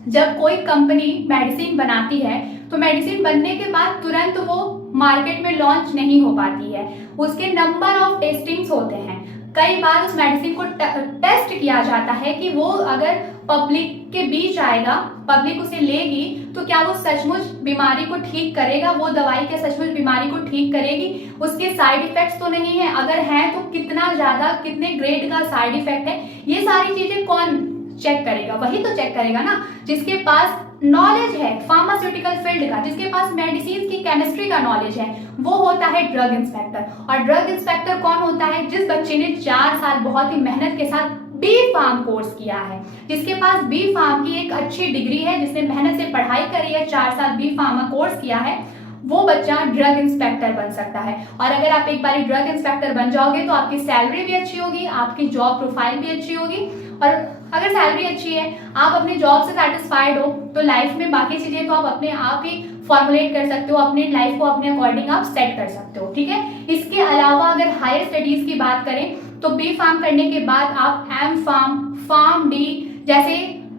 जब कोई कंपनी मेडिसिन बनाती है तो मेडिसिन बनने के बाद तुरंत वो मार्केट में लॉन्च नहीं हो पाती है, उसके नंबर ऑफ टेस्टिंग्स होते हैं। कई बार उस मेडिसिन को टेस्ट किया जाता है कि वो अगर पब्लिक के बीच आएगा, पब्लिक उसे लेगी तो क्या वो सचमुच बीमारी को ठीक करेगा, वो दवाई के सचमुच बीमारी को ठीक करेगी, उसके साइड इफेक्ट्स तो नहीं है, अगर है तो कितना ज्यादा, कितने ग्रेड का साइड इफेक्ट है, ये सारी चीजें कौन चेक करेगा? वही तो चेक करेगा ना जिसके पास नॉलेज है फार्मास्यूटिकल फील्ड का, जिसके पास मेडिसिन की केमिस्ट्री का नॉलेज है, वो होता है ड्रग इंस्पेक्टर। और ड्रग इंस्पेक्टर कौन होता है? जिस बच्चे ने 4 साल बहुत ही मेहनत के साथ बी फार्म कोर्स किया है, जिसके पास बी फार्म की एक अच्छी डिग्री है, जिसने मेहनत से पढ़ाई करी है, 4 साल बी फार्मा कोर्स किया है, वो बच्चा ड्रग इंस्पेक्टर बन सकता है। और अगर आप एक बार ड्रग इंस्पेक्टर बन जाओगे तो आपकी सैलरी भी अच्छी होगी, आपकी जॉब प्रोफाइल भी अच्छी होगी। और अगर सैलरी अच्छी है, आप अपने जॉब से सेटिस्फाइड हो, तो लाइफ में बाकी चीजें तो आप अपने आप ही फॉर्मुलेट कर सकते हो, अपनी लाइफ को अपने अकॉर्डिंग आप सेट कर सकते हो, ठीक है। इसके अलावा अगर हायर स्टडीज की बात करें तो बी फार्म करने के बाद आप एम फार्म, फार्म डी जैसे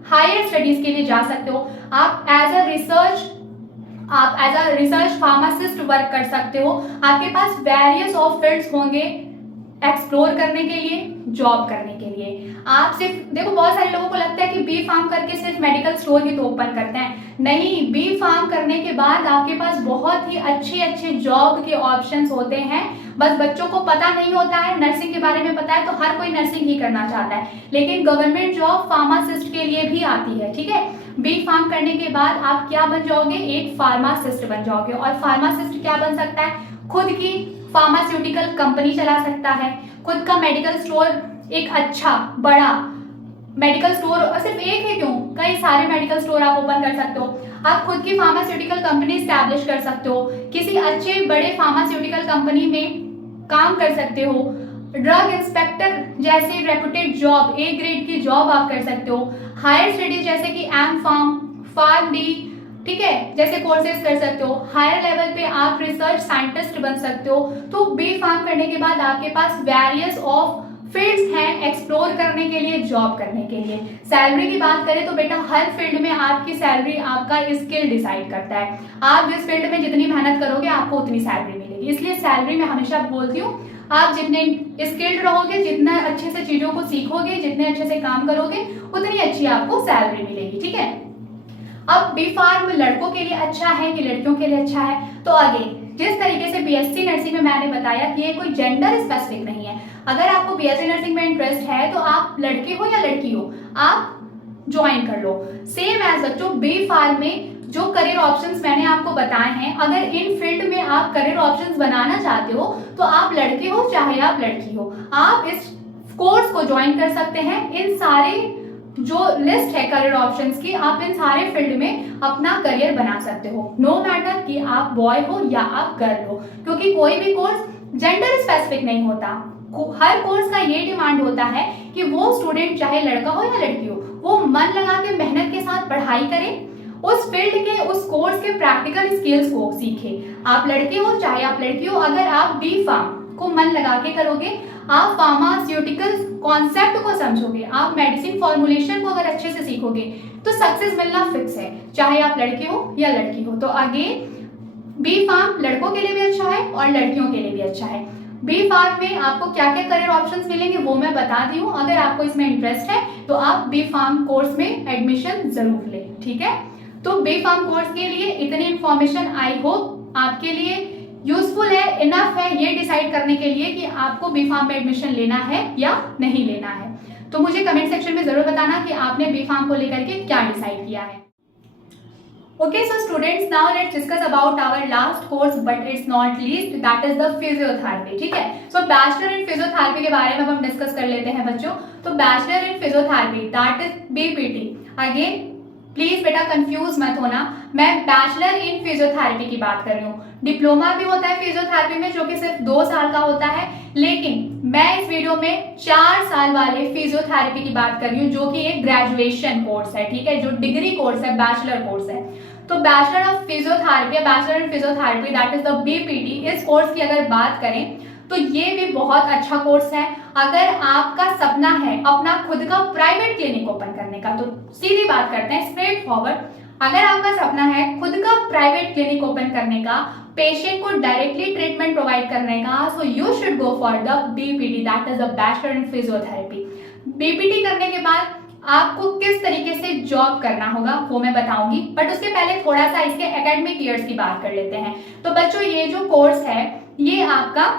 हायर स्टडीज के लिए जा सकते हो। आप as a research pharmacist work कर सकते हो। आपके पास वेरियस ऑफ फील्ड्स होंगे एक्सप्लोर करने के लिए, जॉब करने के लिए। आप सिर्फ देखो, बहुत सारे लोगों को लगता है कि बी फार्म करके सिर्फ मेडिकल स्टोर ही तो ओपन करते हैं। नहीं, बी फार्म करने के बाद आपके पास बहुत ही अच्छे अच्छे जॉब के ऑप्शंस होते हैं। बस बच्चों को पता नहीं होता है, नर्सिंग के बारे में पता है तो हर कोई नर्सिंग ही करना चाहता है, लेकिन गवर्नमेंट जॉब फार्मासिस्ट के लिए भी आती है, ठीक है। बी फार्म करने के बाद आप क्या बन जाओगे? एक फार्मासिस्ट बन जाओगे। और फार्मासिस्ट क्या बन सकता है? खुद की फार्मास्यूटिकल कंपनी चला सकता है, खुद का मेडिकल स्टोर, एक अच्छा बड़ा मेडिकल स्टोर, और सिर्फ एक है क्यों, कई सारे मेडिकल स्टोर आप ओपन कर सकते हो। आप खुद की फार्मास्यूटिकल कंपनी स्टैब्लिश कर सकते हो, किसी अच्छे बड़े फार्मास्यूटिकल कंपनी में काम कर सकते हो। ड्रग इंस्पेक्टर जैसे रेपुटेड जॉब, ए ग्रेड की जॉब आप कर सकते हो। हायर स्टडीज जैसे कि एम फार्म, फार्म डी, ठीक है, जैसे कोर्सेज कर सकते हो। हायर लेवल पे आप रिसर्च साइंटिस्ट बन सकते हो। तो बी फार्म करने के बाद आपके पास वेरियस ऑफ फील्ड्स हैं एक्सप्लोर करने के लिए, जॉब करने के लिए। सैलरी की बात करें तो बेटा हर फील्ड में आपकी सैलरी आपका स्किल डिसाइड करता है। आप जिस फील्ड में जितनी मेहनत करोगे आपको उतनी सैलरी मिलेगी। इसलिए सैलरी मैं हमेशा बोलती हूँ, आप जितने स्किल्ड रहोगे, जितना अच्छे से चीजों को सीखोगे, जितने अच्छे से काम करोगे, उतनी अच्छी आपको सैलरी मिलेगी, ठीक है। अब बी फार्म लड़कों के लिए अच्छा है कि लड़कियों के लिए अच्छा है? तो आगे जिस तरीके से बीएससी नर्सिंग में मैंने बताया कि ये कोई जेंडर स्पेसिफिक नहीं है। अगर आपको बीएससी नर्सिंग में इंटरेस्ट है तो आप लड़के हो या लड़की हो, आप ज्वाइन कर लो। सेम एज बच्चों बी फार्म में जो करियर ऑप्शंस मैंने आपको बताए हैं, अगर इन फील्ड में आप करियर ऑप्शंस बनाना चाहते हो तो आप लड़के हो चाहे आप लड़की हो, आप इस कोर्स को ज्वाइन कर सकते हैं। इन सारे जो लिस्ट है करियर ऑप्शंस की, आप इन सारे फील्ड में अपना करियर बना सकते हो, नो मैटर कि आप बॉय हो या आप गर्ल हो, क्योंकि कोई भी कोर्स जेंडर स्पेसिफिक नहीं होता। हर कोर्स का ये डिमांड होता है कि वो स्टूडेंट चाहे लड़का हो या लड़की हो, वो मन लगा के मेहनत के साथ पढ़ाई करे, उस फील्ड के, उस कोर्स के प्रैक्टिकल स्किल्स को सीखे। आप लड़के हो चाहे आप लड़की हो, अगर आप बी फार्म को मन लगा के करोगे, आप फार्मास्यूटिकल कॉन्सेप्ट को समझोगे, आप मेडिसिन फॉर्मुलेशन को अगर अच्छे से सीखोगे तो सक्सेस मिलना फिक्स है, चाहे आप लड़के हो या लड़की हो। तो अगेन बी फार्म लड़कों के लिए भी अच्छा है और लड़कियों के लिए भी अच्छा है। बी फार्म में आपको क्या क्या करियर ऑप्शंस मिलेंगे वो मैं बता दी हूँ। अगर आपको इसमें इंटरेस्ट है तो आप बी फार्म कोर्स में एडमिशन जरूर लें, ठीक है। तो बी फार्म कोर्स के लिए इतनी इंफॉर्मेशन आई होप आपके लिए यूजफुल है, इनफ है ये डिसाइड करने के लिए कि आपको बी फार्म में एडमिशन लेना है या नहीं लेना है। तो मुझे कमेंट सेक्शन में जरूर बताना कि आपने बी फार्म को लेकर के क्या डिसाइड किया है। Okay, so students, now let's discuss about our last course, but it's not least, that is the physiotherapy, ठीक है। So बैचलर इन फिजियोथेरेपी के बारे में हम डिस्कस कर लेते हैं बच्चों। तो bachelor in physiotherapy that is BPT. Again please बेटा कंफ्यूज मत होना, मैं बैचलर इन फिजियोथेरेपी की बात कर रही हूँ। डिप्लोमा भी होता है फिजियोथेरेपी में जो कि सिर्फ 2 साल का होता है, लेकिन मैं इस वीडियो में 4 साल वाले फिजियोथेरेपी की बात कर रही हूँ जो कि एक ग्रेजुएशन कोर्स है, ठीक है, जो डिग्री कोर्स है, बैचलर कोर्स है। तो bachelor of physiotherapy, bachelor in physiotherapy that is the BPT, इस कोर्स की अगर बात करें तो ये भी बहुत अच्छा कोर्स है। अगर आपका सपना है अपना खुद का प्राइवेट क्लिनिक ओपन करने का, तो सीधी बात करते हैं स्ट्रेट फॉरवर्ड, अगर आपका सपना है खुद का प्राइवेट क्लिनिक ओपन करने का, पेशेंट को डायरेक्टली ट्रीटमेंट प्रोवाइड करने का, so you should go for the BPT that is the bachelor in physiotherapy. BPT करने के बाद आपको किस तरीके से जॉब करना होगा वो मैं बताऊंगी, बट उसके पहले थोड़ा सा इसके एकेडमिक ईयर्स की बात कर लेते हैं। तो बच्चों ये जो कोर्स है ये आपका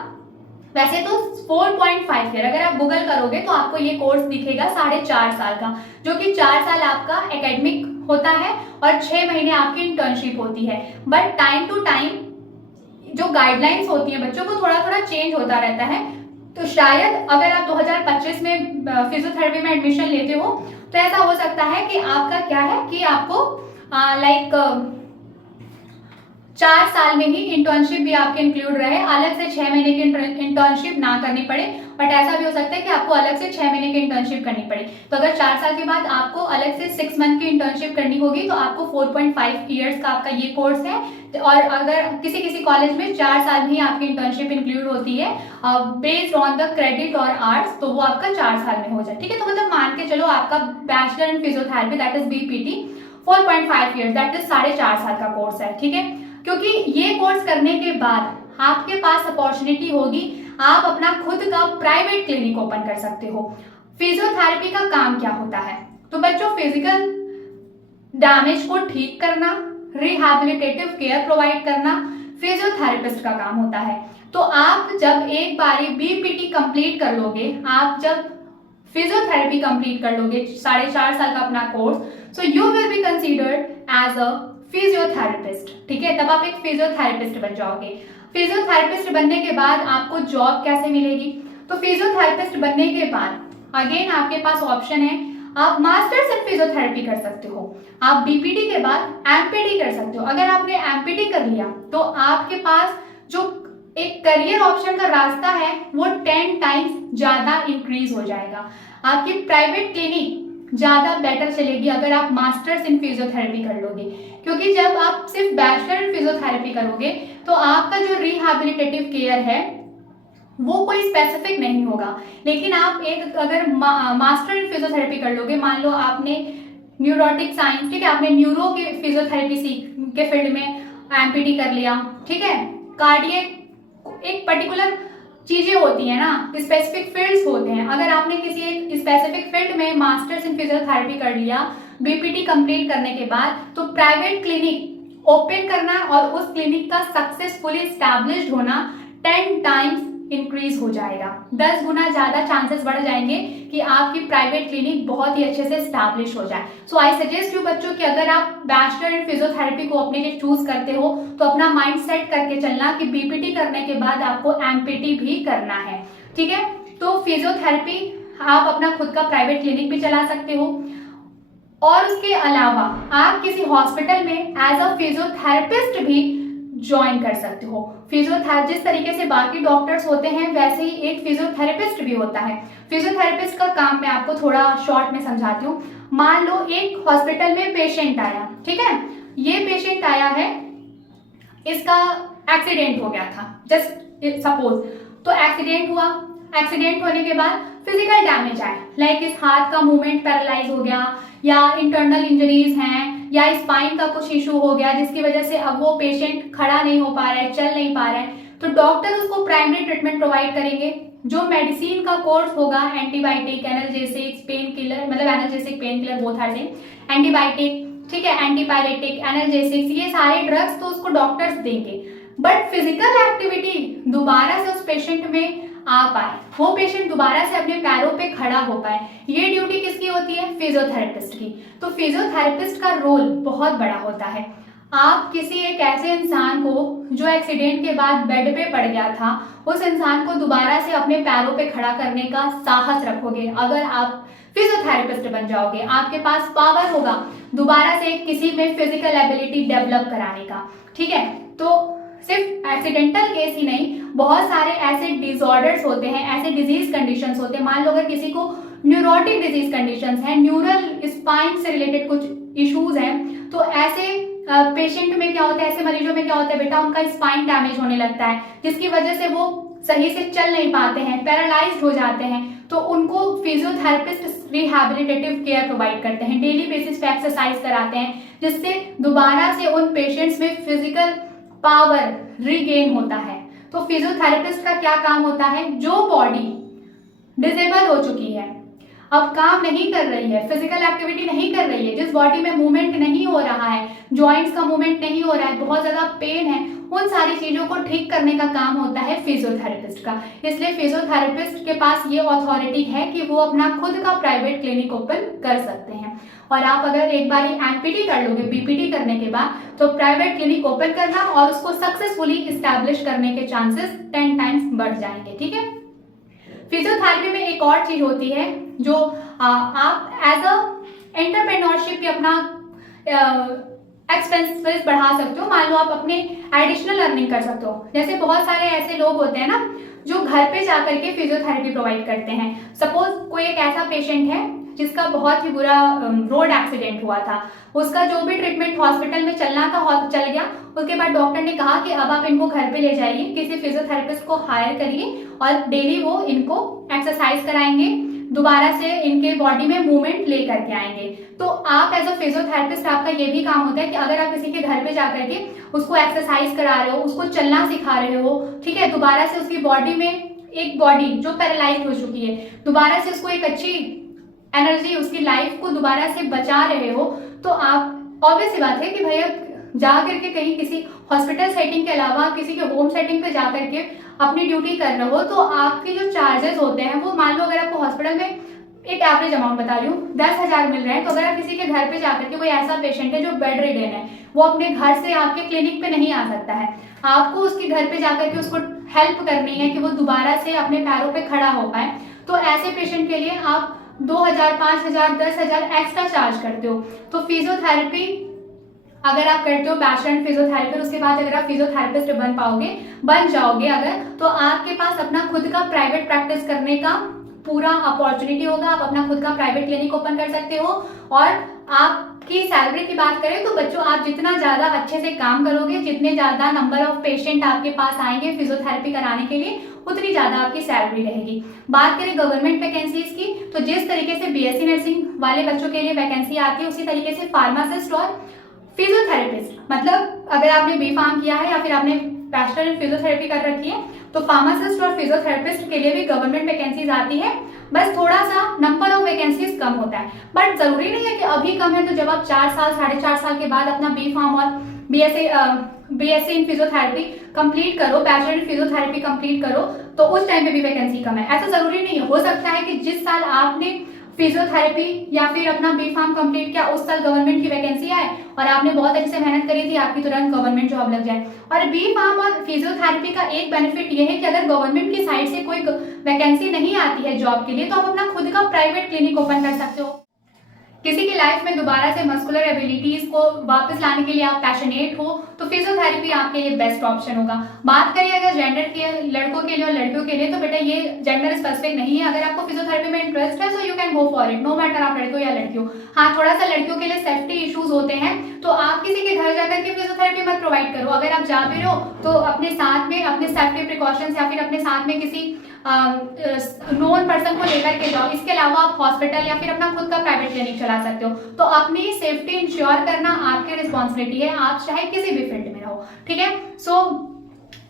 वैसे तो 4.5 ईयर, अगर आप गूगल करोगे तो आपको ये कोर्स दिखेगा 4.5 साल का, जो कि 4 साल आपका एकेडमिक होता है और 6 महीने आपकी इंटर्नशिप होती है। बट टाइम टू टाइम जो गाइडलाइंस होती है बच्चों को थोड़ा थोड़ा चेंज होता रहता है। तो शायद अगर आप 2025 में फिजियोथेरेपी में एडमिशन लेते हो तो ऐसा हो सकता है कि आपका क्या है कि आपको लाइक 4 साल में ही इंटर्नशिप भी आपके इंक्लूड रहे, अलग से 6 महीने की इंटर्नशिप ना करनी पड़े। बट ऐसा भी हो सकता है कि आपको अलग से 6 महीने की इंटर्नशिप करनी पड़े। तो अगर 4 साल के बाद आपको अलग से 6 मंथ की इंटर्नशिप करनी होगी तो आपको 4.5 ईयर्स का आपका ये कोर्स है। और अगर किसी किसी कॉलेज में 4 साल में ही आपकी इंटर्नशिप इंक्लूड होती है बेस्ड ऑन द क्रेडिट और आर्ट्स, तो वो आपका 4 साल में हो जाए। ठीक है, तो मतलब मान के चलो आपका bachelor in physiotherapy that is BPT 4.5 years that is 4.5 साल का कोर्स है। ठीक है, क्योंकि ये कोर्स करने के बाद आपके पास अपॉर्चुनिटी होगी, आप अपना खुद का प्राइवेट क्लिनिक ओपन कर सकते हो। फिजियोथेरेपी का काम क्या होता है? तो बच्चों, फिजिकल डैमेज को ठीक करना, रिहैबिलिटेटिव केयर प्रोवाइड करना फिजियोथेरेपिस्ट का काम होता है। तो आप जब एक बारी बीपीटी कंप्लीट कर लोगे, आप जब फिजियोथेरेपी कंप्लीट कर लोगे 4.5 साल का अपना course, so you will be considered as a physiotherapist. ठीक है, तब आप एक फिजियोथेरेपिस्ट बन जाओगे। फिजियोथेरेपिस्ट बनने के बाद आपको जॉब कैसे मिलेगी? तो फिजियोथेरेपिस्ट बनने के बाद अगेन आपके पास ऑप्शन है, आप मास्टर्स इन फिजियोथेरेपी कर सकते हो, आप बीपीटी के बाद एमपीटी कर सकते हो। अगर आपने एमपीटी कर लिया तो आपके पास जो एक करियर ऑप्शन का रास्ता है वो 10 टाइम्स ज्यादा इंक्रीज हो जाएगा। आपकी प्राइवेट क्लिनिक ज्यादा बेटर चलेगी अगर आप मास्टर्स इन फिजियोथेरेपी कर लोगे, क्योंकि जब आप सिर्फ बैचलर इन फिजियोथेरेपी करोगे तो आपका जो रिहैबिलिटेटिव केयर है वो कोई स्पेसिफिक नहीं होगा। लेकिन आप एक अगर मास्टर इन फिजियोथेरेपी कर लोगे, मान लो आपने न्यूरोटिक साइंस, ठीक है, आपने न्यूरो की फिजियोथेरेपी के फील्ड में एमपीटी कर लिया, ठीक है, कार्डियक एक पर्टिकुलर चीजें होती है ना, स्पेसिफिक फील्ड्स होते हैं। अगर आपने किसी एक स्पेसिफिक फील्ड में मास्टर्स इन फिजियोथेरेपी कर लिया बीपीटी कंप्लीट करने के बाद, तो प्राइवेट क्लिनिक ओपन करना और उस क्लिनिक का सक्सेसफुली एस्टैब्लिश्ड होना 10 टाइम्स इंक्रीज हो जाएगा। 10 गुना ज्यादा चांसेस बढ़ जाएंगे कि आपकी प्राइवेट क्लिनिक बहुत ही अच्छे से एस्टैब्लिश हो जाए। सो आई सजेस्ट यू बच्चों कि अगर आप बैचलर इन फिजियोथेरेपी को अपने लिए चूज करते हो तो अपना माइंड सेट करके चलना कि बीपीटी करने के बाद आपको एमपीटी भी करना है। ठीक है, तो फिजियोथेरेपी आप अपना खुद का प्राइवेट क्लिनिक भी चला सकते हो और उसके अलावा आप किसी हॉस्पिटल में एज अ फिजियोथेरेपिस्ट भी ज्वाइन कर सकते हो। फिजियोथेरेपिस्ट जिस तरीके से बाकी डॉक्टर्स होते हैं वैसे ही एक फिजियोथेरेपिस्ट भी होता है। फिजियोथेरेपिस्ट का काम मैं आपको थोड़ा शॉर्ट में समझाती हूँ। मान लो एक हॉस्पिटल में पेशेंट आया, ठीक है, ये पेशेंट आया है, इसका एक्सीडेंट हो गया था, जस्ट सपोज, तो एक्सीडेंट हुआ, एक्सीडेंट होने के बाद फिजिकल डैमेज आए, लाइक इस हाथ का मूवमेंट पैरालाइज हो गया या इंटरनल इंजरीज हैं या स्पाइन का कुछ इशू हो गया जिसकी वजह से अब वो पेशेंट खड़ा नहीं हो पा रहा है, चल नहीं पा रहा है, तो डॉक्टर उसको प्राइमरी ट्रीटमेंट प्रोवाइड करेंगे। जो मेडिसिन का कोर्स होगा, एंटीबायोटिक, एनाल्जेसिक, पेन किलर, मतलब analgesic pain killer both are same, antibiotic, ठीक है, एंटीपायरेटिक, एनाल्जेसिक्स, ये सारे ड्रग्स तो उसको डॉक्टर्स देंगे। बट फिजिकल एक्टिविटी दोबारा से उस पेशेंट में आ पाए, वो पेशेंट दोबारा से अपने पैरों पे खड़ा हो पाए, ये ड्यूटी किसकी होती है? फिजियोथेरेपिस्ट की। तो फिजियोथेरेपिस्ट का रोल बहुत बड़ा होता है। आप किसी एक ऐसे इंसान को जो एक्सीडेंट के बाद बेड पे पड़ गया था, उस इंसान को दोबारा से अपने पैरों पे खड़ा करने का साहस रखोगे अगर आप फिजियोथेरेपिस्ट बन जाओगे। आपके पास पावर होगा दोबारा से किसी में फिजिकल एबिलिटी डेवलप कराने का। ठीक है, तो सिर्फ एक्सीडेंटल केस ही नहीं, बहुत सारे ऐसे डिसऑर्डर्स होते हैं, ऐसे डिजीज कंडीशंस होते हैं। मान लो अगर किसी को न्यूरोटिक डिजीज कंडीशंस हैं, न्यूरल स्पाइन से रिलेटेड कुछ इश्यूज हैं, तो ऐसे पेशेंट में क्या होता है, ऐसे मरीजों में क्या होता है बेटा, उनका स्पाइन डैमेज होने लगता है जिसकी वजह से वो सही से चल नहीं पाते हैं, पैरालाइज्ड हो जाते हैं। तो उनको फिजियोथेरेपिस्ट रिहैबिलिटेटिव केयर प्रोवाइड करते हैं, डेली बेसिस पे एक्सरसाइज कराते हैं जिससे दोबारा से उन पेशेंट्स में फिजिकल पावर रीगेन होता है। तो फिजियोथेरेपिस्ट का क्या काम होता है? जो बॉडी डिसेबल हो चुकी है, अब काम नहीं कर रही है, फिजिकल एक्टिविटी नहीं कर रही है, जिस बॉडी में मूवमेंट नहीं हो रहा है, जॉइंट्स का मूवमेंट नहीं हो रहा है, बहुत ज़्यादा पेन है, उन सारी चीज़ों को ठीक करने का काम होता है फिजियोथेरेपिस्ट का। इसलिए फिजियोथेरेपिस्ट के पास ये अथॉरिटी है कि वो अपना खुद का प्राइवेट क्लिनिक ओपन कर सकते हैं। और आप अगर एक बार एनपीटी कर लोगे, बीपीटी करने के बाद, तो प्राइवेट क्लिनिक ओपन करना और उसको सक्सेसफुली इस्टेब्लिश करने के चांसेस 10 टाइम्स बढ़ जाएंगे। ठीक है। फिजियोथेरेपी में एक और चीज होती है जो आप एज अ एंटरप्रेन्योरशिप भी अपना एक्सपेंसेस बढ़ा सकते हो। मान लो आप अपने एडिशनल अर्निंग कर सकते हो। जैसे बहुत सारे ऐसे लोग होते हैं ना जो घर पे जाकर के फिजियोथेरेपी प्रोवाइड करते हैं। सपोज कोई एक ऐसा पेशेंट है जिसका बहुत ही बुरा रोड एक्सीडेंट हुआ था, उसका जो भी ट्रीटमेंट हॉस्पिटल में चलना था चल गया। उसके बाद डॉक्टर ने कहा कि अब आप इनको घर पे ले जाइए, किसी फिजियोथेरेपिस्ट को हायर करिए और डेली वो इनको एक्सरसाइज कराएंगे, दोबारा से इनके बॉडी में मूवमेंट ले करके आएंगे। तो आप एज अ फिजियोथेरेपिस्ट आपका ये भी काम होता है कि अगर आप किसी के घर पे जाकर के उसको एक्सरसाइज करा रहे हो, उसको चलना सिखा रहे हो, ठीक है, दोबारा से उसकी बॉडी में एक बॉडी जो पैरालाइज हो चुकी है, दोबारा से उसको एक अच्छी एनर्जी, उसकी लाइफ को दोबारा से बचा रहे हो, तो आप ऑब्वियस सी बात है कि भैया जा करके कहीं किसी हॉस्पिटल सेटिंग के अलावा किसी के होम सेटिंग पे जा करके अपनी ड्यूटी कर रहे हो, तो आपके जो चार्जेस होते हैं वो, मान लो अगर आपको हॉस्पिटल में एक एवरेज अमाउंट बता रही हूँ 10,000 मिल रहे हैं, तो अगर आप किसी के घर पे जाकर के, कोई ऐसा पेशेंट है जो बेड रिडन है, वो अपने घर से आपके क्लिनिक पे नहीं आ सकता है, आपको उसके घर पे जाकर के उसको हेल्प करनी है कि वो दोबारा से अपने पैरों पे खड़ा हो पाए, तो ऐसे पेशेंट के लिए आप 2,000, 5,000, 10,000 एक्स्ट्रा चार्ज करते हो। तो फिजियोथेरेपी अगर आप करते हो बैचलर फिजियोथेरेपी, उसके बाद अगर आप फिजियोथेरेपिस्ट बन जाओगे अगर, तो आपके पास अपना खुद का प्राइवेट प्रैक्टिस करने का पूरा अपॉर्चुनिटी होगा। आप अपना खुद का प्राइवेट क्लिनिक ओपन कर सकते हो। और आपकी सैलरी की बात करें तो बच्चों, आप जितना ज्यादा अच्छे से काम करोगे, जितने ज्यादा नंबर ऑफ पेशेंट आपके पास आएंगे फिजियोथेरेपी कराने के लिए, उतनी ज्यादा आपकी सैलरी रहेगी। बात करें गवर्नमेंट वैकेंसीज की, तो जिस तरीके से बीएससी नर्सिंग वाले बच्चों के लिए वैकेंसी आती है, उसी तरीके से फार्मासिस्ट और फिजियोथेरेपिस्ट, मतलब अगर आपने बी फार्म किया है या फिर आपने बैचलर इन फिजियोथेरेपी कर रखी है, तो फार्मासिस्ट और फिजियोथेरेपिस्ट के लिए भी गवर्नमेंट वैकेंसीज आती है। बस थोड़ा सा नंबर ऑफ वैकेंसीज कम होता है, बट जरूरी नहीं है कि अभी कम है तो जब आप 4 साल 4.5 साल के बाद अपना बी फार्म और बीएससी इन फिजियोथेरेपी कंप्लीट करो, बैचलर इन फिजियोथेरेपी कंप्लीट करो, तो उस टाइम पे भी वैकेंसी कम है। ऐसा जरूरी नहीं है। हो सकता है कि जिस साल आपने फिजियोथेरेपी या फिर अपना बी फार्म कंप्लीट किया, उस साल गवर्नमेंट की वैकेंसी आए और आपने बहुत अच्छे से मेहनत करी थी, आपकी तुरंत गवर्नमेंट जॉब लग जाए। और बी फार्म और फिजियोथेरेपी का एक बेनिफिट ये है कि अगर गवर्नमेंट की साइड से कोई वैकेंसी नहीं आती है जॉब के लिए, तो आप अपना खुद का प्राइवेट क्लिनिक ओपन कर सकते हो। किसी की लाइफ में दोबारा से मस्कुलर एबिलिटीज को वापस लाने के लिए आप पैशनेट हो, तो फिजियोथेरेपी आपके लिए बेस्ट ऑप्शन होगा। बात करें अगर जेंडर के, लड़कों के लिए और लड़कियों के लिए, तो बेटा ये जेंडर स्पेसिफिक नहीं है। अगर आपको फिजियोथेरेपी में इंटरेस्ट है, so you can go for it, no matter आप लड़के हो या लड़की हो। हाँ, थोड़ा सा लड़कियों के लिए सेफ्टी इश्यूज होते हैं, तो आप किसी के घर जाकर के फिजियोथेरेपी मत प्रोवाइड करो। अगर आप जा भी रहे हो तो अपने साथ में अपने सेफ्टी प्रिकॉशंस या फिर अपने साथ में किसी नोन पर्सन को लेकर के जाओ। इसके अलावा आप हॉस्पिटल या फिर अपना खुद का प्राइवेट क्लिनिक चला सकते हो। तो अपनी सेफ्टी इंश्योर करना आपकी रिस्पॉन्सिबिलिटी है, आप चाहे किसी भी फील्ड में रहो। ठीक है। So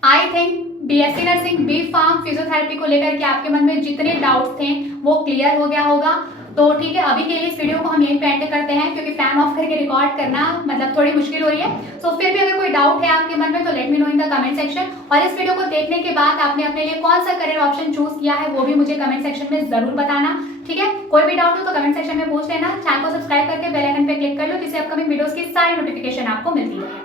I think BSc nursing, B pharm, physiotherapy को लेकर के आपके मन में जितने डाउट्स थे वो क्लियर हो गया होगा। तो ठीक है, अभी के लिए इस वीडियो को हम यहीं पे एंड करते हैं, क्योंकि फैन ऑफ करके रिकॉर्ड करना मतलब थोड़ी मुश्किल हो रही है। सो फिर भी अगर कोई डाउट है आपके मन में तो let me know in the comment section. और इस वीडियो को देखने के बाद आपने अपने लिए कौन सा करियर ऑप्शन चूज किया है वो भी मुझे कमेंट सेक्शन में जरूर बताना। ठीक है, कोई भी डाउट हो तो कमेंट सेक्शन में पूछ लेना। चैनल को सब्सक्राइब करके बेल आइकन पे क्लिक कर लो, जिससे अपकमिंग वीडियोस की सारी नोटिफिकेशन आपको मिलती है।